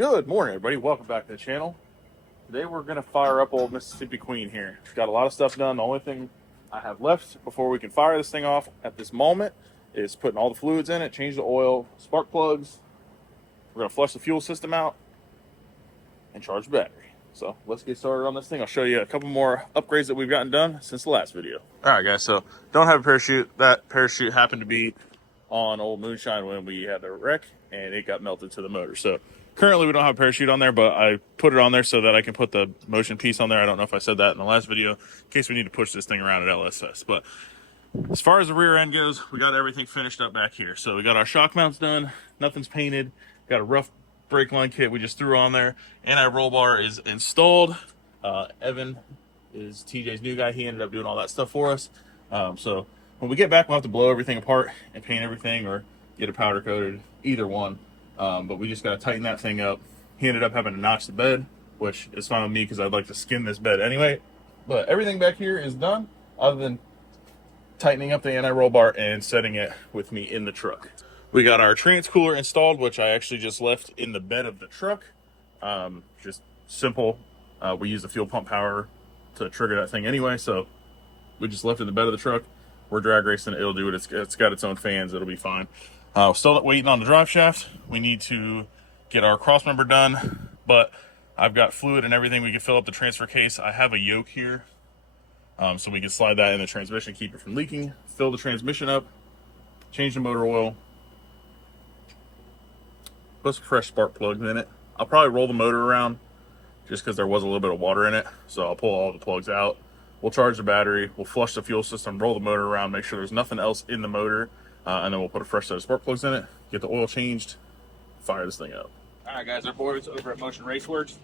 Good morning, everybody. Welcome back to the channel. Today we're going to fire up old Mississippi Queen here. Got a lot of stuff done. The only thing I have left before we can fire this thing off at this moment is putting all the fluids in it, change the oil, spark plugs. We're going to flush the fuel system out and charge the battery. So let's get started on this thing. I'll show you a couple more upgrades that we've gotten done since the last video. All right, guys. So don't have a parachute. That parachute happened to be on old Moonshine when we had the wreck, and it got melted to the motor. So currently we don't have a parachute on there, but I put it on there so that I can put the motion piece on there. I don't know if I said that in the last video, in case we need to push this thing around at LSS. But as far as the rear end goes, we got everything finished up back here. So we got our shock mounts done. Nothing's painted. Got a rough brake line kit we just threw on there. Anti-roll bar is installed. Evan is TJ's new guy. He ended up doing all that stuff for us. So when we get back, we'll have to blow everything apart and paint everything or get it powder coated, either one. But we just got to tighten that thing up. He ended up having to notch the bed, which is fine with me because I'd like to skin this bed anyway. But everything back here is done other than tightening up the anti-roll bar and setting it with me in the truck. We got our trans cooler installed, which I actually just left in the bed of the truck. Just simple. We use the fuel pump power to trigger that thing anyway, so we just left it in the bed of the truck. We're drag racing. It'll do it. It's got its own fans. It'll be fine. Still waiting on the drive shaft. We need to get our cross member done, but I've got fluid and everything. We can fill up the transfer case. I have a yoke here, so we can slide that in the transmission, keep it from leaking, fill the transmission up, change the motor oil, put some fresh spark plugs in it. I'll probably roll the motor around just because there was a little bit of water in it, so I'll pull all the plugs out. We'll charge the battery, we'll flush the fuel system, roll the motor around, make sure there's nothing else in the motor, and then we'll put a fresh set of spark plugs in it, get the oil changed, fire this thing up. All right, guys, our boys over at Motion Raceworks,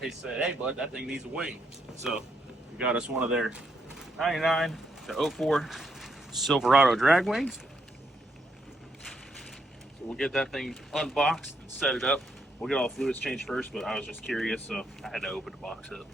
they said, hey, bud, that thing needs a wing. So we got us one of their 99 to 04 Silverado drag wings. So we'll get that thing unboxed and set it up. We'll get all the fluids changed first, but I was just curious, so I had to open the box up.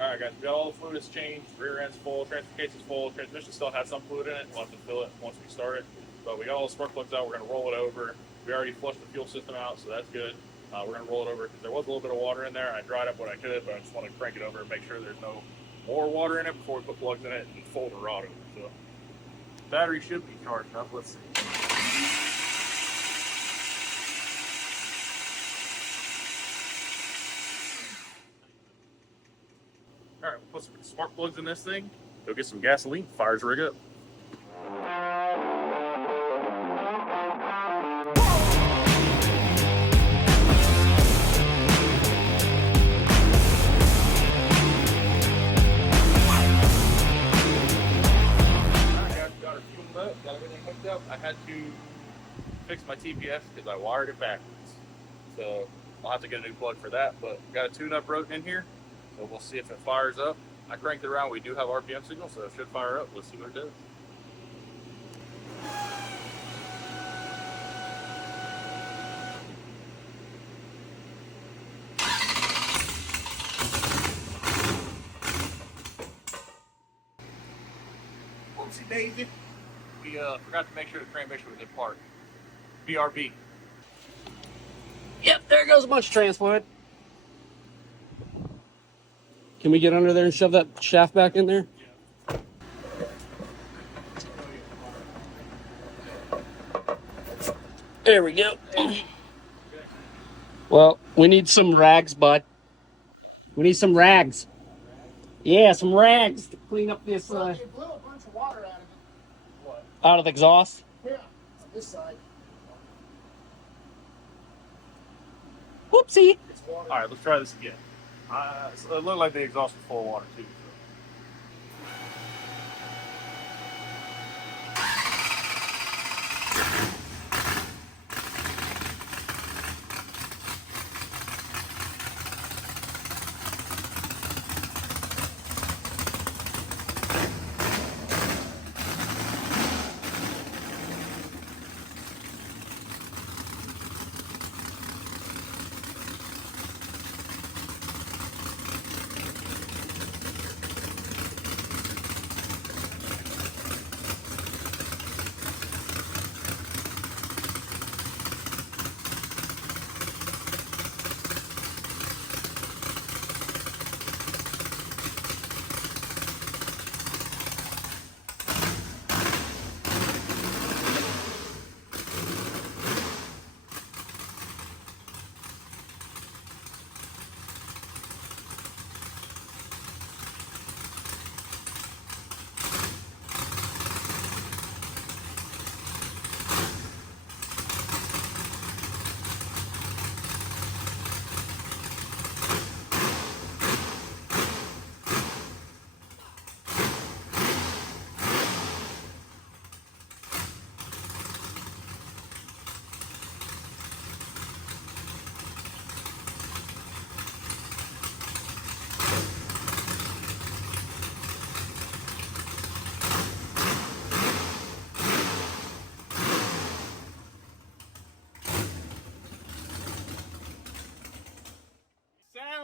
All right, guys, we got all the fluids changed. Rear end's full, transfer case is full. Transmission still has some fluid in it. We'll have to fill it once we start it. But we got all the spark plugs out. We're going to roll it over. We already flushed the fuel system out, so that's good. We're going to roll it over because there was a little bit of water in there. I dried up what I could, but I just want to crank it over and make sure there's no more water in it before we put plugs in it and fold the rod over. So battery should be charged up. Let's see. All right, we'll put some spark plugs in this thing. Go get some gasoline. Fires rig up. Got our fuel nut, got everything hooked up. I had to fix my TPS because I wired it backwards. So I'll have to get a new plug for that. But got a tune-up rotor in here. So we'll see if it fires up. I cranked it around. We do have RPM signal, so it should fire up. Let's see what it does. Whoopsie daisy. We forgot to make sure the transmission was in park. BRB. Yep, there goes a bunch of trans fluid. Can we get under there and shove that shaft back in there? Yeah. There we go. Well, we need some rags, bud. We need some rags. Yeah, some rags to clean up this. You blew a bunch of water out of it. What? Out of the exhaust. Yeah, on this side. Whoopsie. All right, let's try this again. So it looked like the exhaust was full of water too.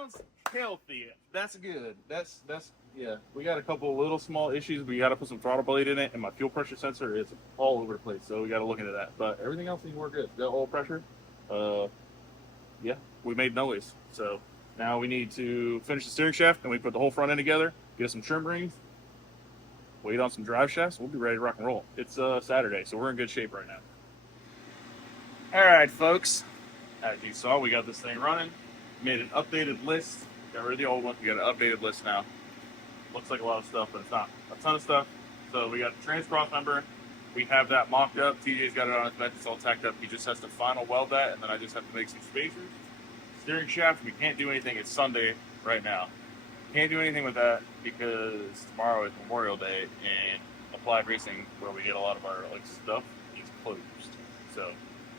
sounds healthy. That's good. That's yeah. We got a couple of little small issues. We got to put some throttle blade in it, and my fuel pressure sensor is all over the place. So we got to look into that. But everything else seems to work good. The oil pressure, yeah, we made noise. So now we need to finish the steering shaft, and we put the whole front end together. Get some trim rings. Wait on some drive shafts. We'll be ready to rock and roll. It's Saturday, so we're in good shape right now. All right, folks. As you saw, we got this thing running. Made an updated list. Got rid of the old one. We got an updated list now. Looks like a lot of stuff, but it's not a ton of stuff. So we got the trans cross member. We have that mocked up. TJ's got it on his bench. It's all tacked up. He just has to final weld that, and then I just have to make some spacers. Steering shaft, we can't do anything. It's Sunday right now. Can't do anything with that because tomorrow is Memorial Day, and Applied Racing, where we get a lot of our stuff, is closed. So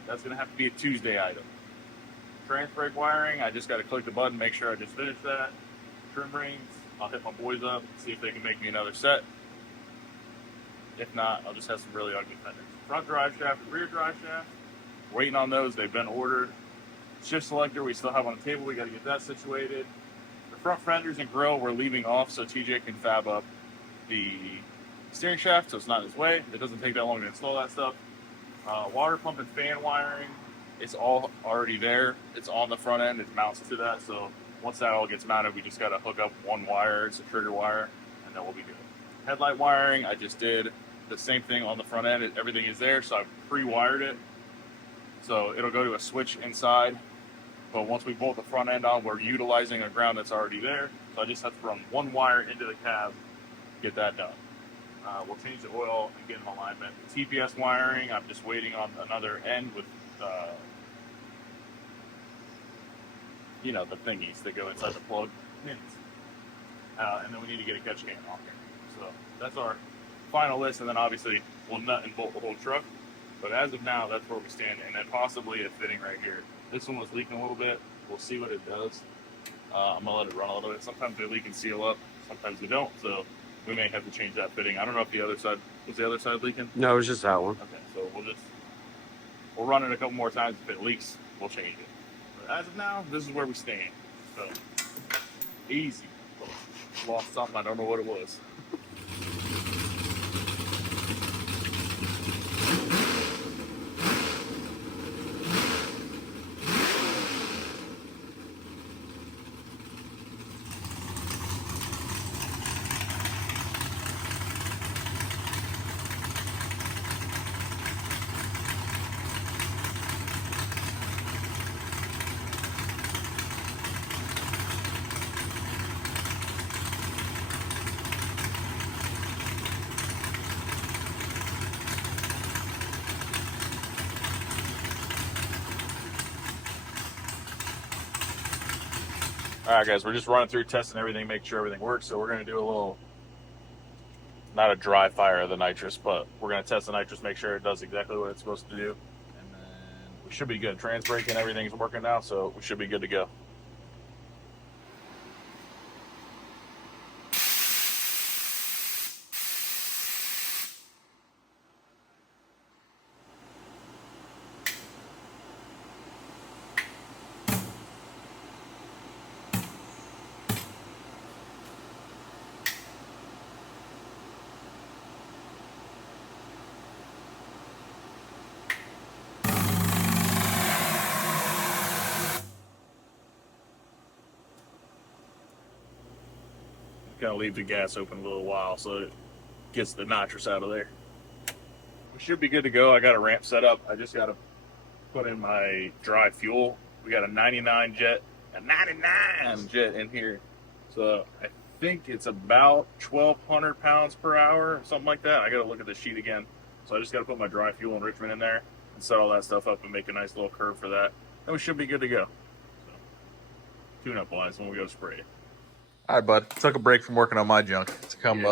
that's going to have to be a Tuesday item. Trans brake wiring, I just got to click the button, make sure I just finished that. Trim rings, I'll hit my boys up, see if they can make me another set. If not, I'll just have some really ugly fenders. Front drive shaft and rear drive shaft, waiting on those, they've been ordered. Shift selector, we still have on the table, we got to get that situated. The front fenders and grill, we're leaving off so TJ can fab up the steering shaft, so it's not in his way. It doesn't take that long to install that stuff. Water pump and fan wiring, it's all already there. It's on the front end. It mounts to that. So once that all gets mounted, we just got to hook up one wire. It's a trigger wire, and then we'll be good. Headlight wiring, I just did the same thing on the front end. Everything is there, so I've pre-wired it. So it'll go to a switch inside. But once we bolt the front end on, we're utilizing a ground that's already there. So I just have to run one wire into the cab, get that done. We'll change the oil and get in alignment. The TPS wiring, I'm just waiting on another end with the thingies that go inside the plug pins. And then we need to get a catch can off here. So that's our final list, and then obviously we'll nut and bolt the whole truck. But as of now, that's where we stand, and then possibly a fitting right here. This one was leaking a little bit. We'll see what it does. I'm gonna let it run a little bit. Sometimes they leak and seal up, sometimes they don't. So we may have to change that fitting. I don't know if the other side was the other side leaking. No, it was just that one. Okay, so we'll run it a couple more times. If it leaks, we'll change it. But as of now, this is where we stand. So easy. Lost something. I don't know what it was. All right, guys, we're just running through, testing everything, making sure everything works. So we're going to do a little, not a dry fire of the nitrous, but we're going to test the nitrous, make sure it does exactly what it's supposed to do. And then we should be good. Trans brake and everything's working now, so we should be good to go. Kind of leave the gas open a little while so it gets the nitrous out of there. We should be good to go. I got a ramp set up. I just got to put in my dry fuel. We got a 99 jet in here. So I think it's about 1,200 pounds per hour, or something like that. I got to look at the sheet again. So I just got to put my dry fuel enrichment in there and set all that stuff up and make a nice little curve for that. And we should be good to go. So, tune-up wise when we go spray it. All right, bud. Took a break from working on my junk to come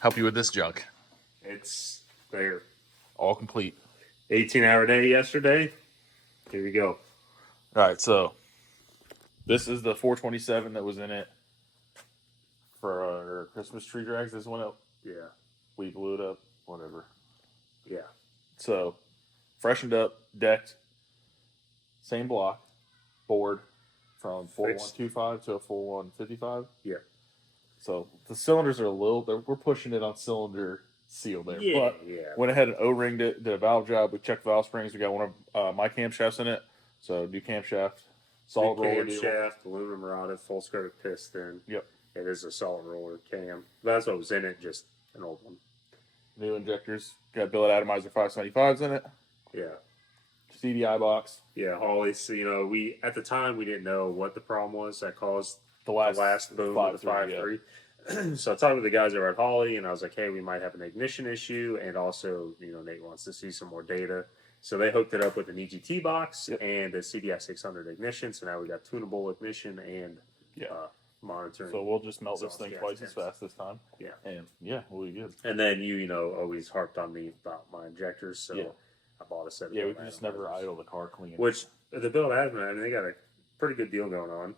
help you with this junk. It's there. All complete. 18-hour day yesterday. Here you go. All right, so this is the 427 that was in it for our Christmas tree drags. This one up. Yeah. We blew it up. Whatever. Yeah. So, freshened up, decked, same block, board, from 4125 to a 4155. Yeah. So the cylinders are we're pushing it on cylinder seal there. Yeah, But yeah. went ahead and O-ringed it, did a valve job. We checked valve springs. We got one of my camshafts in it. So new camshaft, solid roller deal. Camshaft, aluminum rotted, full skirted piston. Yep. It is a solid roller cam. That's what was in it, just an old one. New injectors. Got billet atomizer 575s in it. Yeah. CDI box. Yeah, Holly's, we at the time we didn't know what the problem was that caused The last boom of the 5.3, 5.3. So I talked with the guys over at Holly, and I was like, hey, we might have an ignition issue, and also, Nate wants to see some more data. So they hooked it up with an EGT box and a CDI 600 ignition. So now we got tunable ignition and monitoring. So we'll just melt this thing twice as fast this time. Yeah. And we'll be good. And then you always harped on me about my injectors, so I bought a set of we can just never idle the car clean. Which the build admin, they got a pretty good deal going on.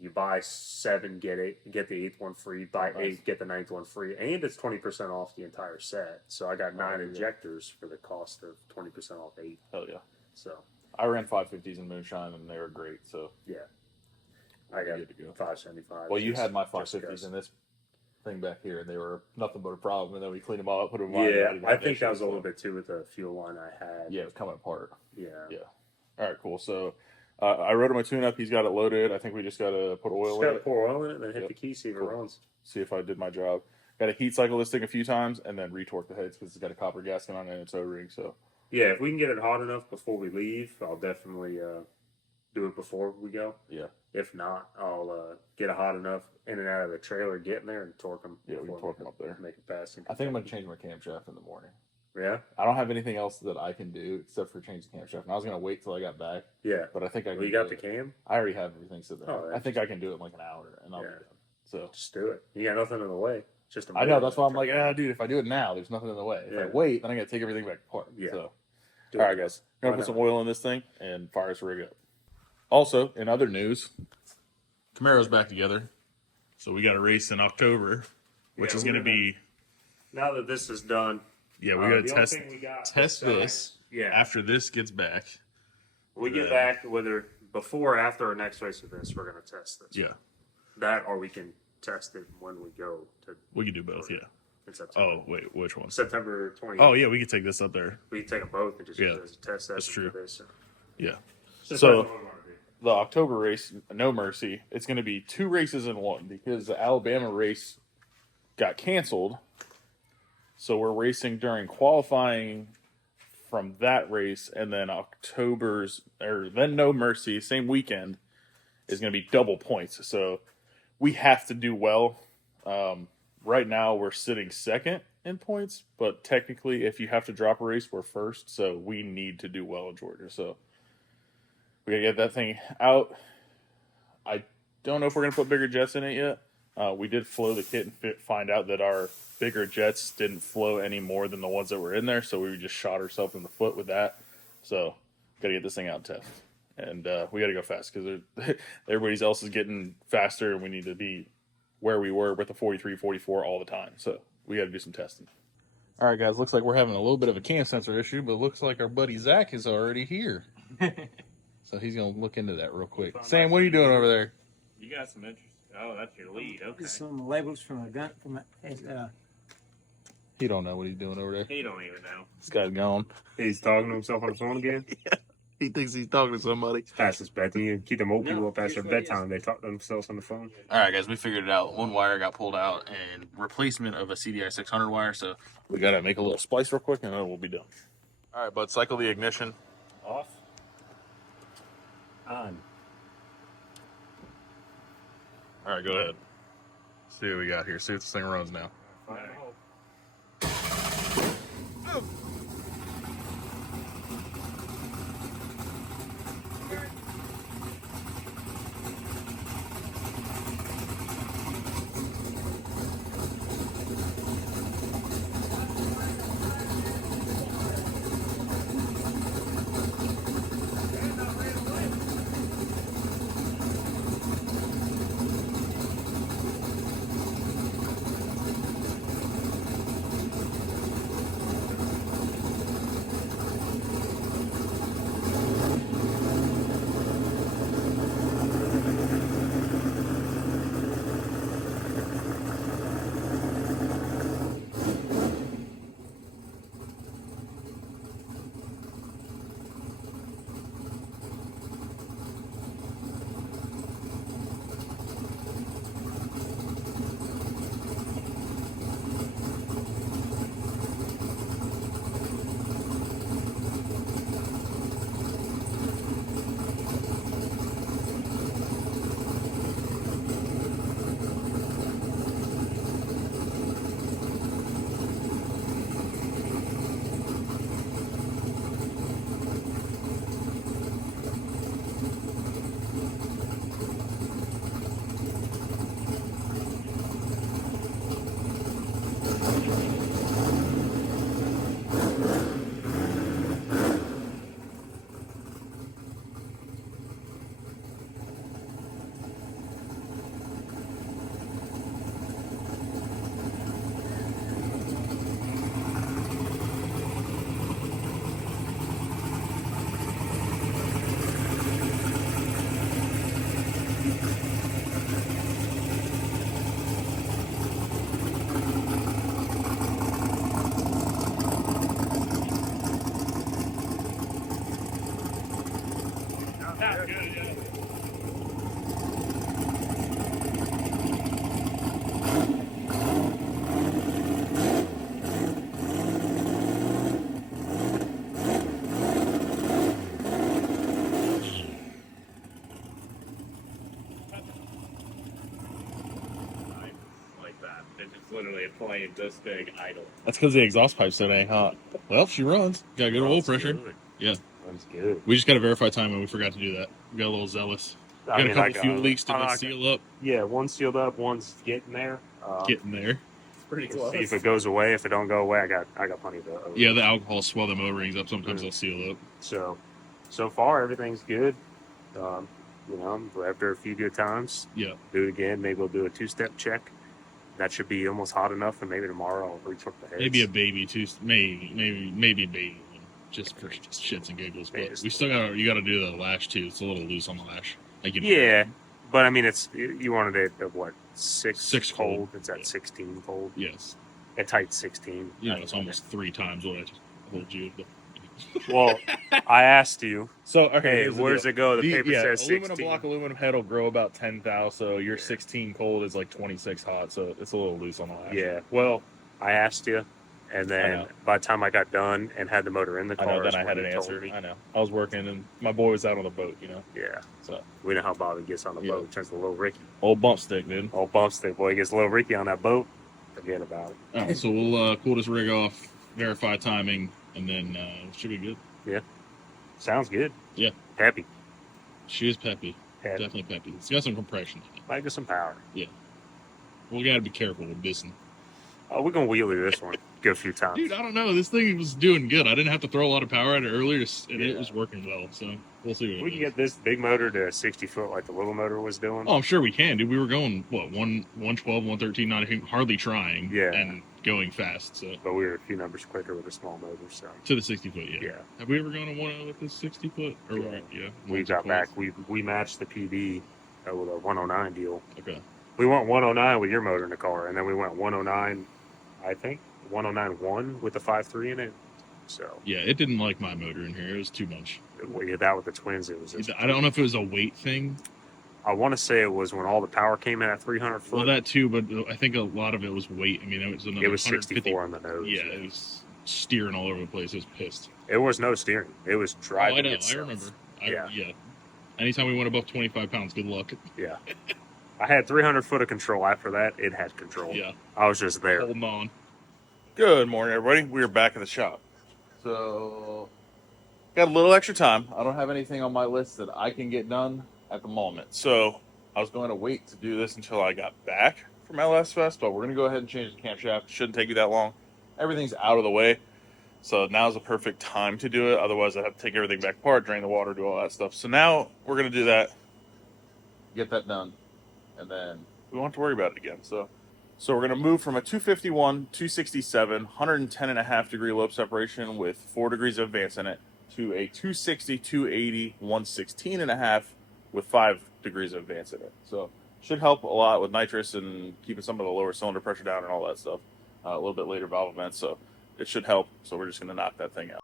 You buy 7, get the 8th one free. Buy 8, get the 9th one free, and it's 20% off the entire set. So I got 9 injectors for the cost of 20% off 8. Hell yeah! So I ran 550s in Moonshine, and they were great. So yeah, I got good to go. 575. Well, you had my 550s in this thing back here, and they were nothing but a problem. And then we cleaned them all up, put them on. Yeah, I think that was a little bit too with the fuel line I had. Yeah, it was coming apart. Yeah. All right, cool. So I wrote him a tune-up. He's got it loaded. I think we just got to put oil in it. Pour oil in it, and then hit the key, see if it runs. See if I did my job. Got to heat cycle this thing a few times, and then retorque the heads because it's got a copper gasket on it and it's O-ring. So yeah, if we can get it hot enough before we leave, I'll definitely do it before we go. Yeah. If not, I'll get it hot enough in and out of the trailer, get in there, and torque them. Yeah, we can torque them up there. Make it fast. I think I'm going to change my camshaft in the morning. Yeah? I don't have anything else that I can do except for change the camshaft. And I was going to wait till I got back. Yeah. But I think I can. Well, you got the cam? I already have everything set there. Oh, I think I can do it in like an hour, and I'll be done. So just do it. You got nothing in the way. Just I know. That's why I'm like, dude, if I do it now, there's nothing in the way. If I wait, then I got to take everything back apart. Yeah. So, all right, guys. I'm going to put some oil in this thing and fire this rig up. Also, in other news, Camaro's back together. So we got a race in October, which is going to be. Now that this is done. Yeah, we got to test this. Yeah. After this gets back. We get back, whether before or after our next race of this, we're going to test this. Yeah. That, or we can test it when we go to. We can do both, yeah. In September. Oh, wait, which one? September 20th. Oh, yeah, we can take this up there. We can take them both and just use it as a test session. That's true. For this. Yeah. So, the October race, No Mercy, it's going to be 2 races in one because the Alabama race got canceled. So we're racing during qualifying from that race, and then then No Mercy, same weekend, is going to be double points. So we have to do well. Right now we're sitting second in points, but technically if you have to drop a race, we're first. So we need to do well in Georgia. So we got to get that thing out. I don't know if we're going to put bigger jets in it yet. We did flow the kit and find out that our bigger jets didn't flow any more than the ones that were in there, so we just shot ourselves in the foot with that. So, got to get this thing out and test. And we got to go fast because everybody else is getting faster, and we need to be where we were with the 43, 44 all the time. So, we got to do some testing. All right, guys, looks like we're having a little bit of a cam sensor issue, but it looks like our buddy Zach is already here. So, he's going to look into that real quick. Sam, what are you doing over there? You got some interest. Oh, that's your lead. Okay. Some labels from a gun from He don't know what he's doing over there. He don't even know. This guy's gone. he's talking to himself on the phone again. He thinks he's talking to somebody. Past his bedtime. You keep them old people up past their bedtime. They talk to themselves on the phone. All right, guys, we figured it out. One wire got pulled out and replacement of a CDI 600 wire. So we got to make a little splice real quick and then we'll be done. All right, bud, cycle the ignition. Off. On. All right, go ahead. See what we got here. See if this thing runs now. and it's literally a plane this big idle. That's because the exhaust pipe's so dang hot. Well, she runs. Got good oil pressure. Good. Yeah. Runs good. We just got to verify time, and we forgot to do that. We got a little zealous. I Got mean, a couple got fuel it. leaks to I just seal up. Yeah, one's sealed up, one's getting there. Getting there. It's pretty We'll close. see if it goes away. If it don't go away, I got plenty of those. Yeah, the alcohol swell the motor rings up. Sometimes they'll seal up. So far everything's good. You know, after a few good times, Yeah. do it again. Maybe we'll do a 2-step check. That should be almost hot enough, and maybe tomorrow I'll retwist the heads. Maybe a baby too. Maybe a baby one, just for shits and giggles. But we still you got to do the lash too. It's a little loose on the lash. Like Yeah, but I mean, you wanted it at what, 6 6 cold? cold. It's at 16 cold. Yes. At tight 16. You know, it's almost 3 times what I told you. Well, I asked you. So okay, Hey, here's the where's deal. it go? The paper says aluminum 16. block, aluminum head will grow about 10 thou. So your 16 cold is like 26 hot. So it's a little loose on the lash. Yeah. Well, I asked you, and I then know. by the time I got done and had the motor in the I car, know. Then is I when had an you told answer. me. I know. I was working, and my boy was out on the boat. You know. Yeah. So We know how Bobby gets on the Yeah. boat. Turns to little Ricky. old bump stick, dude. Old bump stick boy gets little Ricky on that boat. Forget about it. All right, so we'll cool this rig off, verify timing, and then should be good. Yeah. Sounds good. Yeah. Happy. She is peppy. Happy. Definitely peppy. It's got some compression in it. Might get some power. We got to be careful with this one. Oh, we're gonna wheelie this one. Go a few times. Dude, I don't know. This thing was doing good. I didn't have to throw a lot of power at it earlier, and Yeah. it was working well. So we'll see what We it can does. get this big motor to 60 foot like the little motor was doing. Oh, I'm sure we can, dude. We were going, 112, 113, not even hardly trying. Yeah. And going fast. So But we were a few numbers quicker with a small motor, so to the 60 foot, yeah. yeah. Have we ever gone to 1 with the 60 foot? Or Yeah. yeah. We once or got twice. back. We matched the PB with a 109 deal. Okay. We went 109 with your motor in the car, and then we went 109, I think 109.1 with the 5.3 in it. So Yeah, it didn't like my motor in here. It was too much. we did that with the twins. It was. Just, I don't know if it was a weight thing. I want to say it was when all the power came in at 300 foot. Well, that too, but I think a lot of it was weight. I mean, it was another it was 150. 64 on the nose. Yeah, it was steering all over the place. It was pissed. It was no steering. It was Oh, driving I know. itself. I remember. Yeah. Yeah. Anytime we went above 25 pounds, good luck. Yeah. I had 300 foot of control. After that, it had control. Yeah. I was just there. Holding on. Good morning, everybody. We are back at the shop. So, got a little extra time. I don't have anything on my list that I can get done at the moment. So, I was going to wait to do this until I got back from LS Fest, but we're going to go ahead and change the camshaft. Shouldn't take you that long. Everything's out of the way. So, now's the perfect time to do it. Otherwise, I'd have to take everything back apart, drain the water, do all that stuff. So, now we're going to do that, get that done, and then we won't have to worry about it again. So we're going to move from a 251, 267, 110.5 degree lobe separation with 4 degrees of advance in it to a 260, 280, 116.5 with 5 degrees of advance in it. So should help a lot with nitrous and keeping some of the lower cylinder pressure down and all that stuff. A little bit later valve events, so it should help. So we're just going to knock that thing out.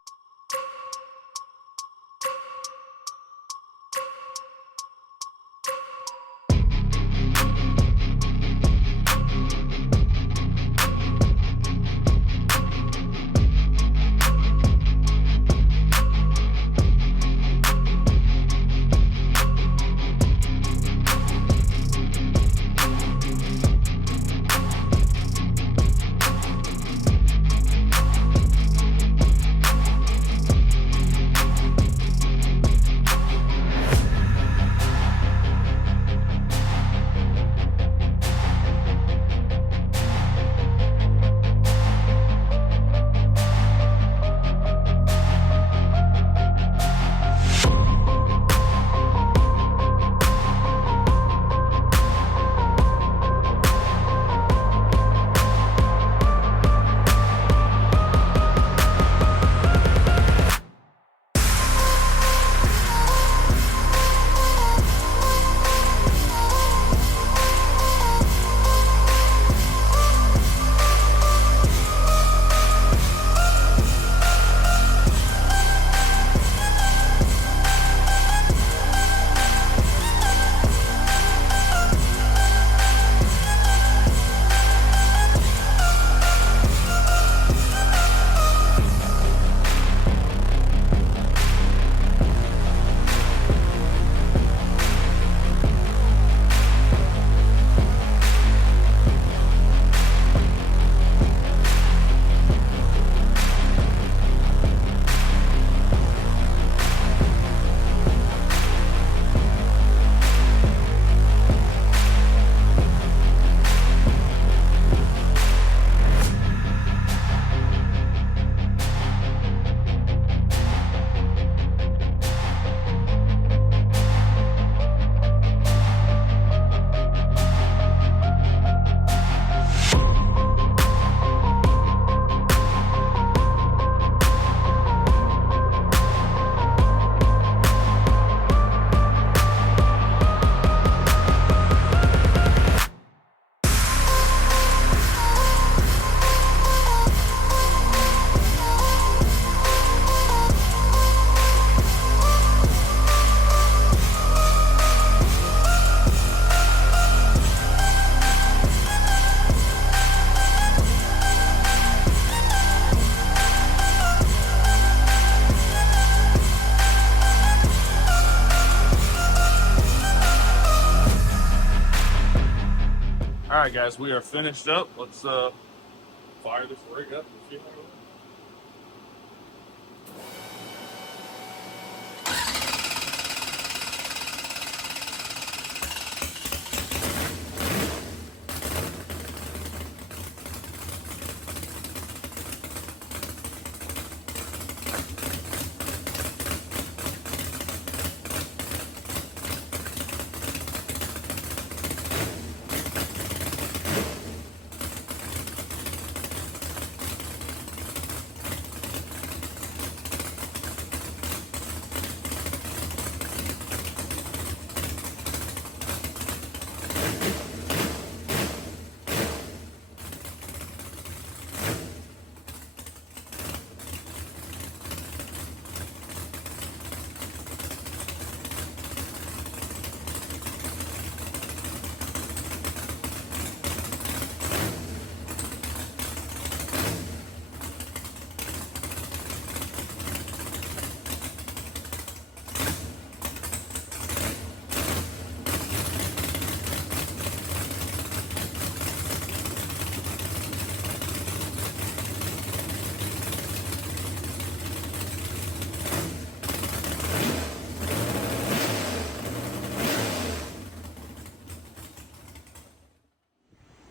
right, guys, we are finished up. Let's fire this rig up and see how it works.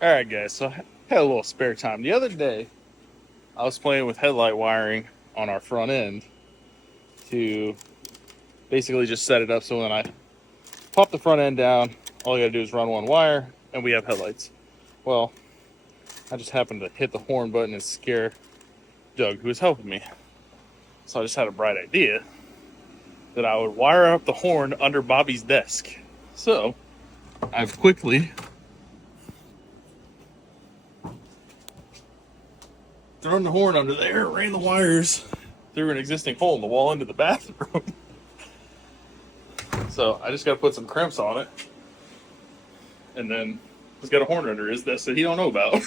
All right, guys, so I had a little spare time. The other day, I was playing with headlight wiring on our front end to basically just set it up so when I pop the front end down, all you gotta do is run one wire and we have headlights. Well, I just happened to hit the horn button and scare Doug, who was helping me. So I just had a bright idea that I would wire up the horn under Bobby's desk. So I've quickly thrown the horn under there, ran the wires through an existing hole in the wall into the bathroom. So I just got to put some crimps on it, and then he's got a horn under his desk that he don't know about.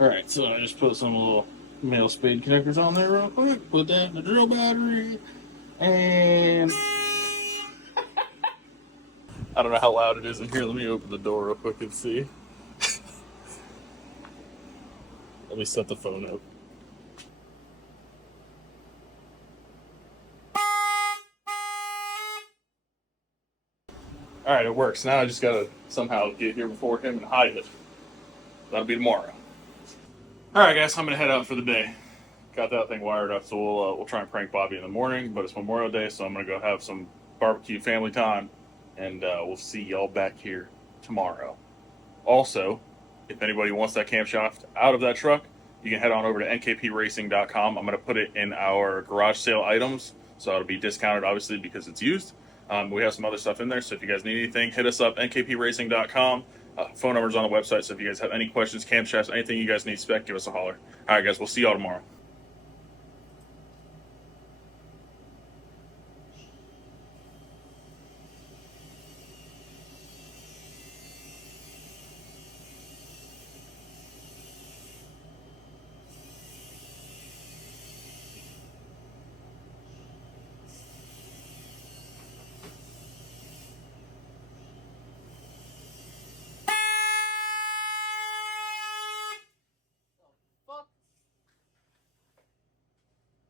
All right, so I just put some little male spade connectors on there real quick. Put that in the drill battery, and I don't know how loud it is in here. Let me open the door real quick and see. Let me set the phone up. All right, it works. Now I just gotta somehow get here before him and hide it. That'll be tomorrow. All right, guys, I'm gonna head out for the day. Got that thing wired up, so we'll try and prank Bobby in the morning. But it's Memorial Day, so I'm gonna go have some barbecue family time, and we'll see y'all back here tomorrow. Also, if anybody wants that camshaft out of that truck, you can head on over to nkpracing.com. I'm going to put it in our garage sale items, so it'll be discounted, obviously, because it's used. We have some other stuff in there, so if you guys need anything, hit us up, nkpracing.com. Phone number's on the website, so if you guys have any questions, camshafts, anything you guys need spec, give us a holler. All right, guys, we'll see y'all tomorrow.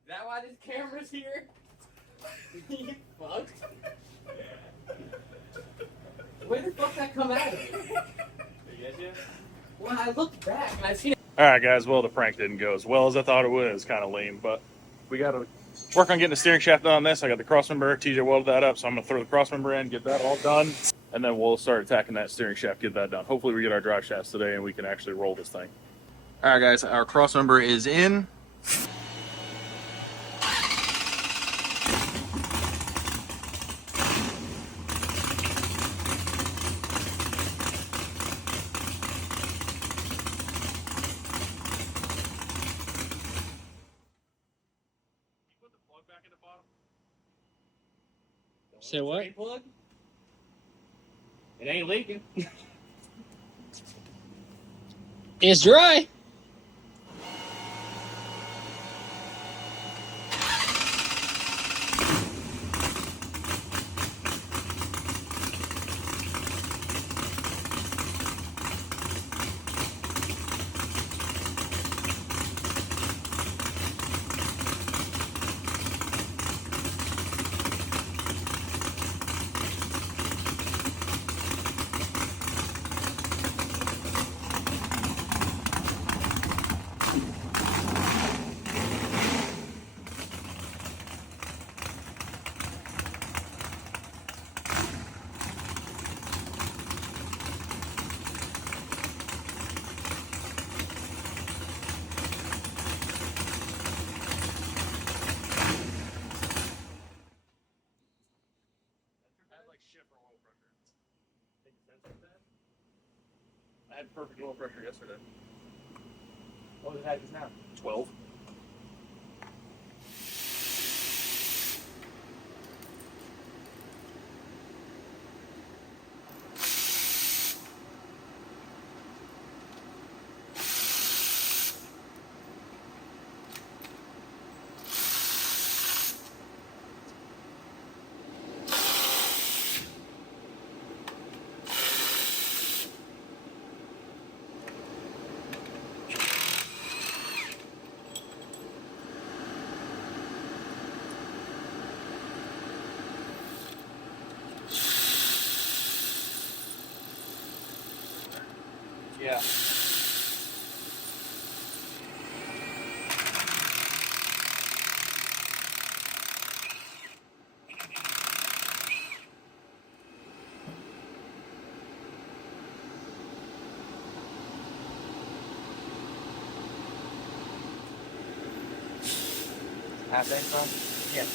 Is that why this camera's here? You fucked. Where the fuck that come out of me? Well, I looked back and I seen it. All right, guys, well, the prank didn't go as well as I thought it would. It was kind of lame, but we got to work on getting the steering shaft done on this. I got the crossmember. TJ welded that up, so I'm going to throw the crossmember in, get that all done, and then we'll start attacking that steering shaft, get that done. Hopefully we get our drive shafts today and we can actually roll this thing. All right, guys, our crossmember is in. Say what? Plug? It ain't leaking. It's dry. had perfect oil pressure yesterday. What was it just now? 12. Yeah. Half inch from? Yeah.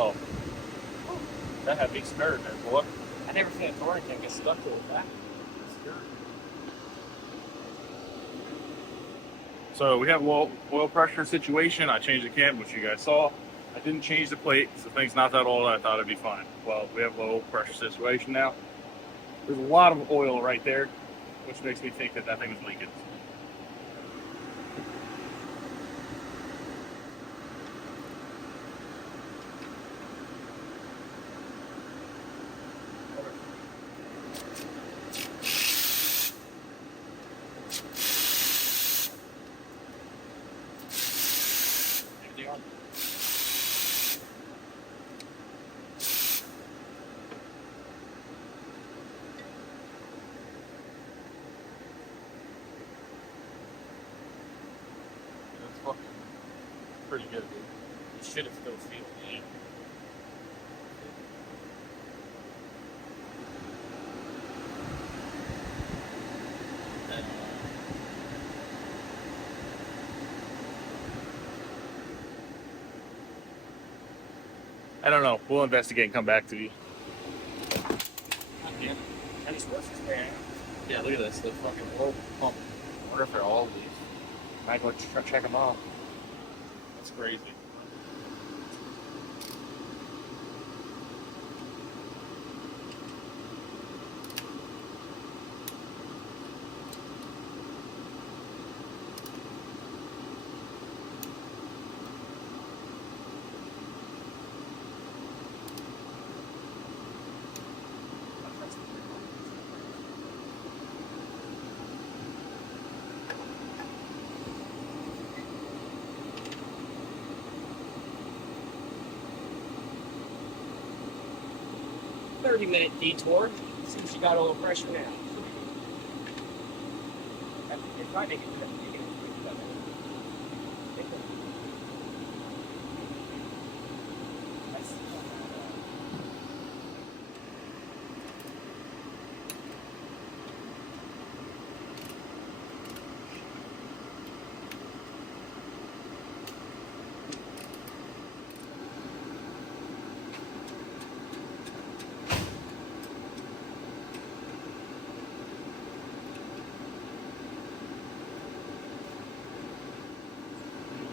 Oh. That had me scared, man, boy. I never seen a touring thing get stuck to it back. So we have oil pressure situation. I changed the cam, which you guys saw. I didn't change the plate, so the thing's not that old. I thought it'd be fine. Well, we have low pressure situation now. There's a lot of oil right there, which makes me think that that thing is leaking. It's fucking pretty good, dude. You should have still sealed. Yeah. I don't know. We'll investigate and come back to you. Yeah. And it's worth it, man. Yeah, look at this. The fucking oil pump. I wonder if they're all of these. Might go check them out. That's crazy. Minute detour. See if she got a little pressure now. If I make it to that, you can do that.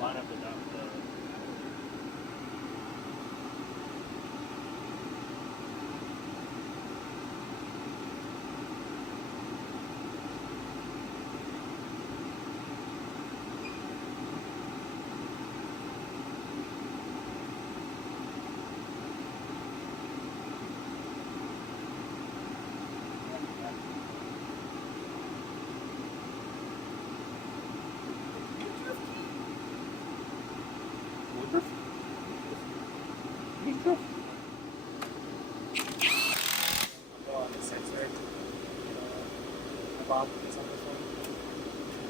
Line up the on the sensor. I bought this on this one.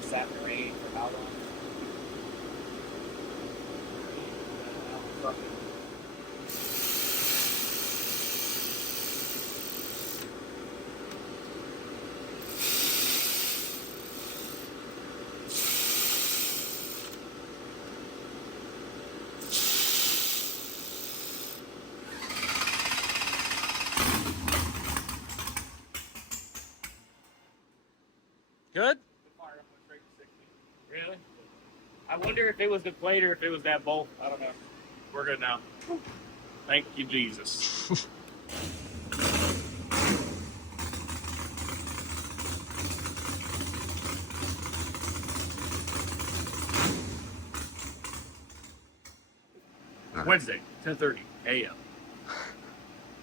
Sat in the rain for how long? Fucking. Good? Really? I wonder if it was the plate or if it was that bolt. I don't know. We're good now. Thank you, Jesus. Wednesday, 10:30 a.m.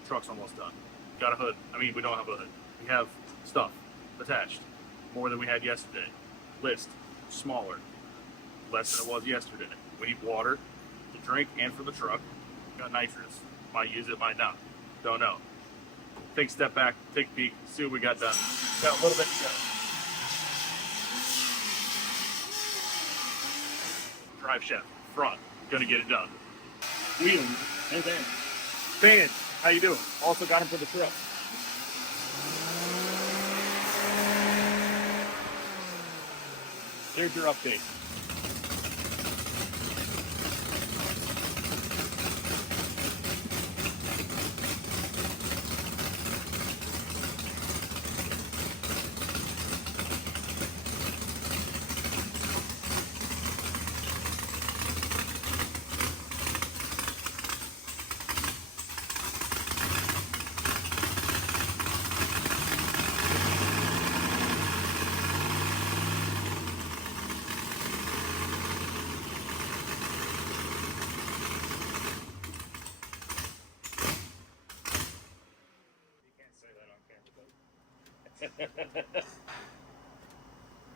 Truck's almost done. Got a hood. I mean, we don't have a hood. We have stuff attached. More than we had yesterday. List, smaller. Less than it was yesterday. We need water to drink and for the truck. Got nitrous. Might use it, might not. Don't know. Take a step back, take a peek, see what we got done. Got a little bit to go. Drive shaft, front, gonna get it done. Wheels, and then fans, how you doing? Also got them for the truck. Here's your update.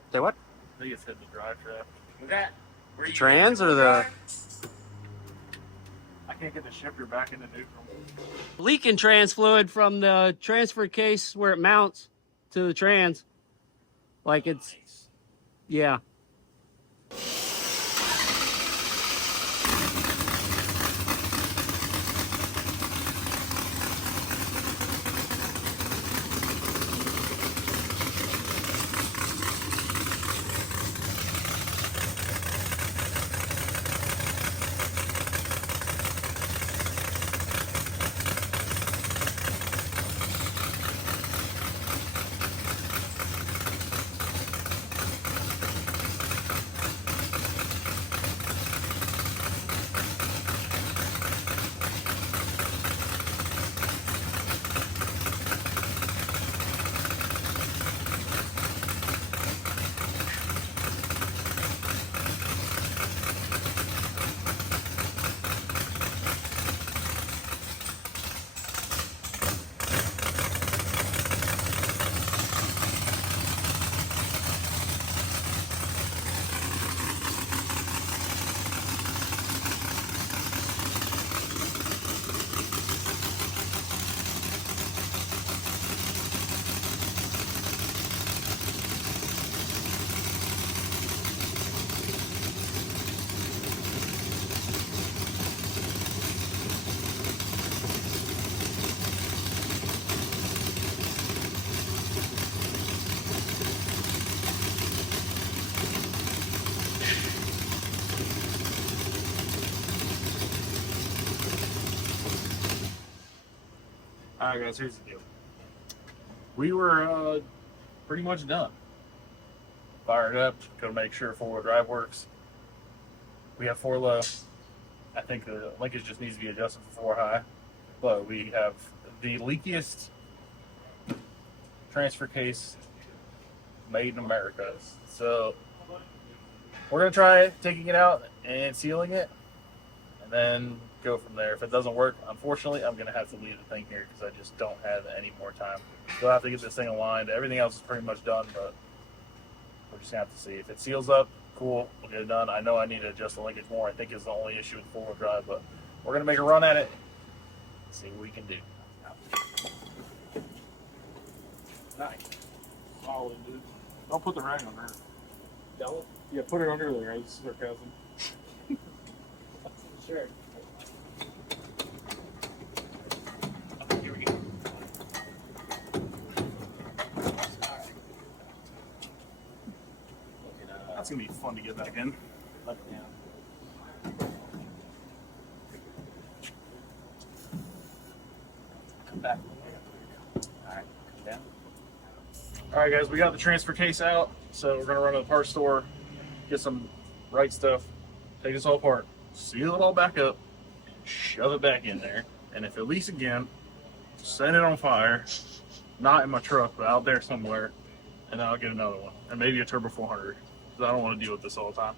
Say what? I think it's hitting the drive shaft. Was that? Were you Trans or the I can't get the shifter back into neutral. leaking trans fluid from the transfer case where it mounts to the trans? Like it's, yeah. Alright guys, here's the deal. We were pretty much done. Fired up, gonna make sure 4-wheel drive works. We have 4 low. I think the linkage just needs to be adjusted for 4 high. But we have the leakiest transfer case made in America. So we're gonna try taking it out and sealing it, and then go from there. If it doesn't work, unfortunately, I'm gonna have to leave the thing here because I just don't have any more time. We'll have to get this thing aligned. Everything else is pretty much done, but we're just gonna have to see. If it seals up, Cool, we'll get it done. I know I need to adjust the linkage more. I think it's the only issue with four-wheel drive, but we're gonna make a run at it. See what we can do. Nice. Solid, dude. Don't put the rag on there. Don't? Yeah, put it under there. It's sarcasm. Sure. Here we go. That's gonna be fun to get back in. Left down. Come back. Alright, come down. Alright guys, we got the transfer case out, so we're gonna run to the parts store, get some right stuff, take this all apart, seal it all back up, and shove it back in there. And if it leaks again, set it on fire, not in my truck, but out there somewhere, and then I'll get another one. And maybe a Turbo 400, because I don't want to deal with this all the time.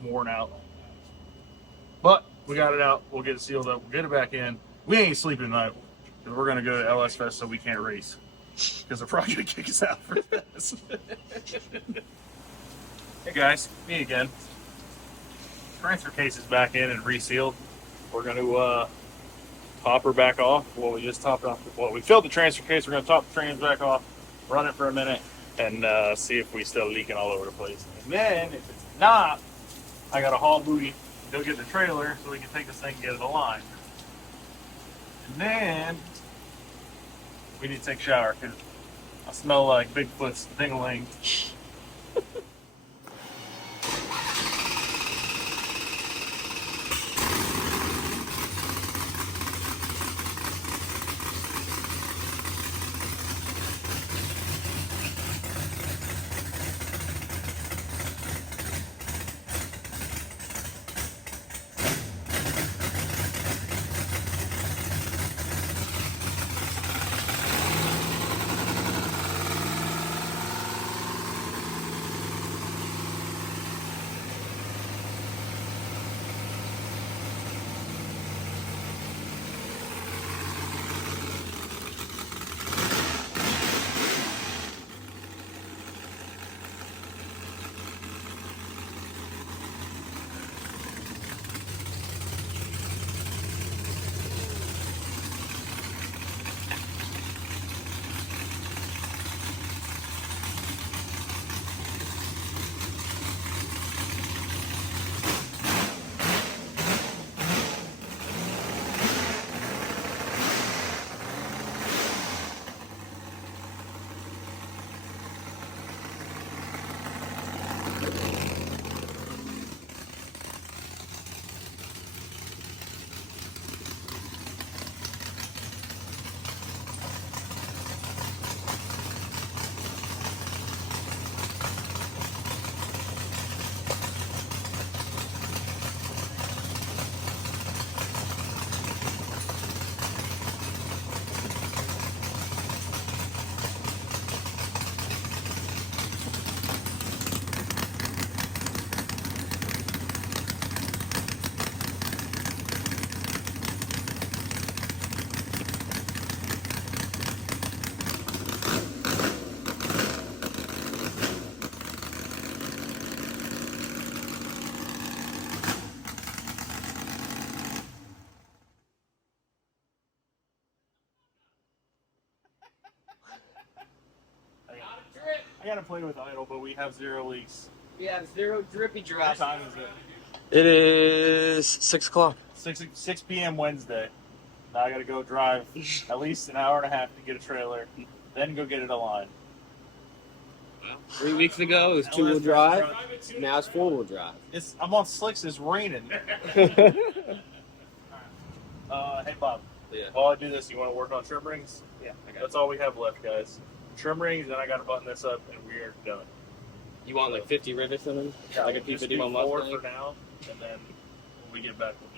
I'm worn out. But we got it out, we'll get it sealed up, we'll get it back in. We ain't sleeping tonight, because we're going to go to LS Fest so we can't race. Because they're probably going to kick us out for this. Hey guys, me again. Transfer case is back in and resealed. We're going to top her back off. Well, we just topped off. Well, we filled the transfer case. We're going to top the trans back off, run it for a minute, and see if we still leaking all over the place. And then, if it's not, I got a haul booty. Go get the trailer so we can take this thing and get it aligned. And then we need to take a shower because I smell like Bigfoot's ding-a-ling. I gotta play with idle, but we have 0 leaks. We have 0 drippy What drops. time is it? It is 6 o'clock. 6 p.m. Wednesday. Now I gotta go drive at least an hour and a half to get a trailer, then go get it aligned. 3 weeks ago, it was 2-wheel drive. Now it's 4-wheel drive. I'm on slicks. It's raining. Hey Bob. Yeah. While I do this, you want to work on trim rings? Yeah, I got That's all we have left, guys. Trim rings, then I got to button this up, and we are done. You want like 50 rivets in them? Yeah, Like a we'll just P51 do 4 Mustang? for now, and then when we get back, we'll do.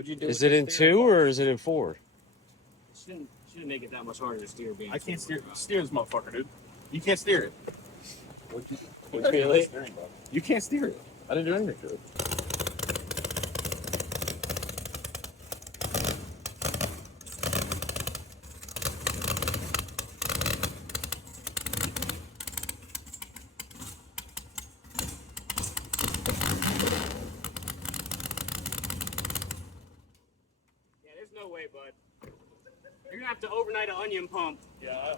What'd you do? Is with it the in steering 2 bar? or is it in 4? Shouldn't make it that much harder to steer. Being I can't two. steer this motherfucker, dude. You can't steer it. Really? You can't steer it. I didn't do anything to it. Yeah, there's no way, bud. You're gonna have to overnight an onion pump. Yeah.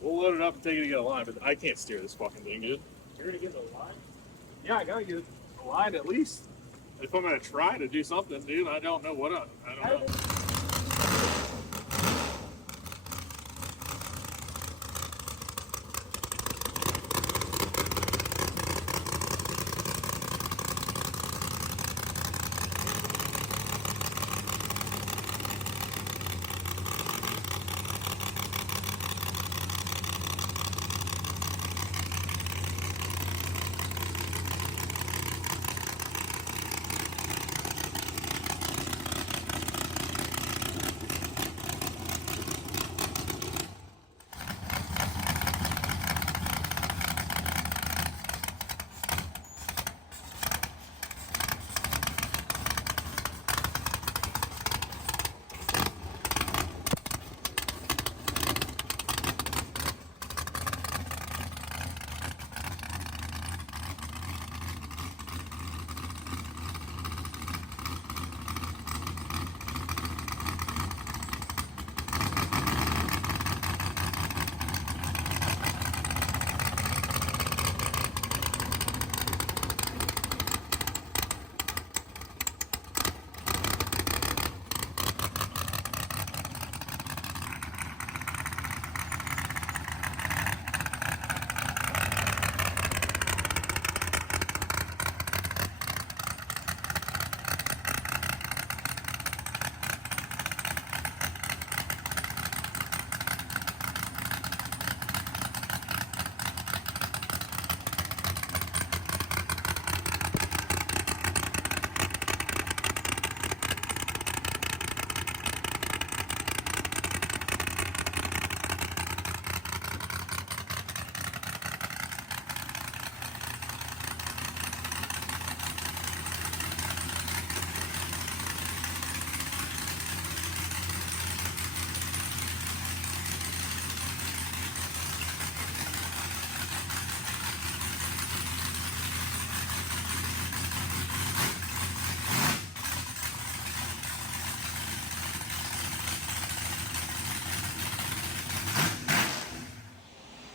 We'll load it up and take it to get a line, but I can't steer this fucking thing, dude. You're gonna get the line. Yeah, I gotta get a line at least. If I'm gonna try to do something, dude, I don't know what I don't know.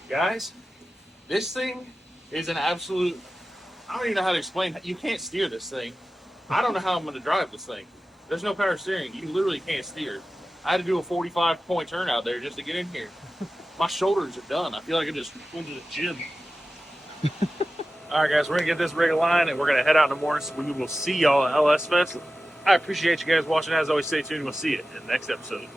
Guys, this thing is an absolute. I don't even know how to explain. You can't steer this thing. I don't know how I'm going to drive this thing. There's no power steering. You literally can't steer. I had to do a 45-point turn out there just to get in here. My shoulders are done. I feel like I just went to the gym. All right, guys, we're going to get this rig aligned and we're going to head out in the morning. So we will see y'all at LS Fest. I appreciate you guys watching. As always, stay tuned. We'll see you in the next episode.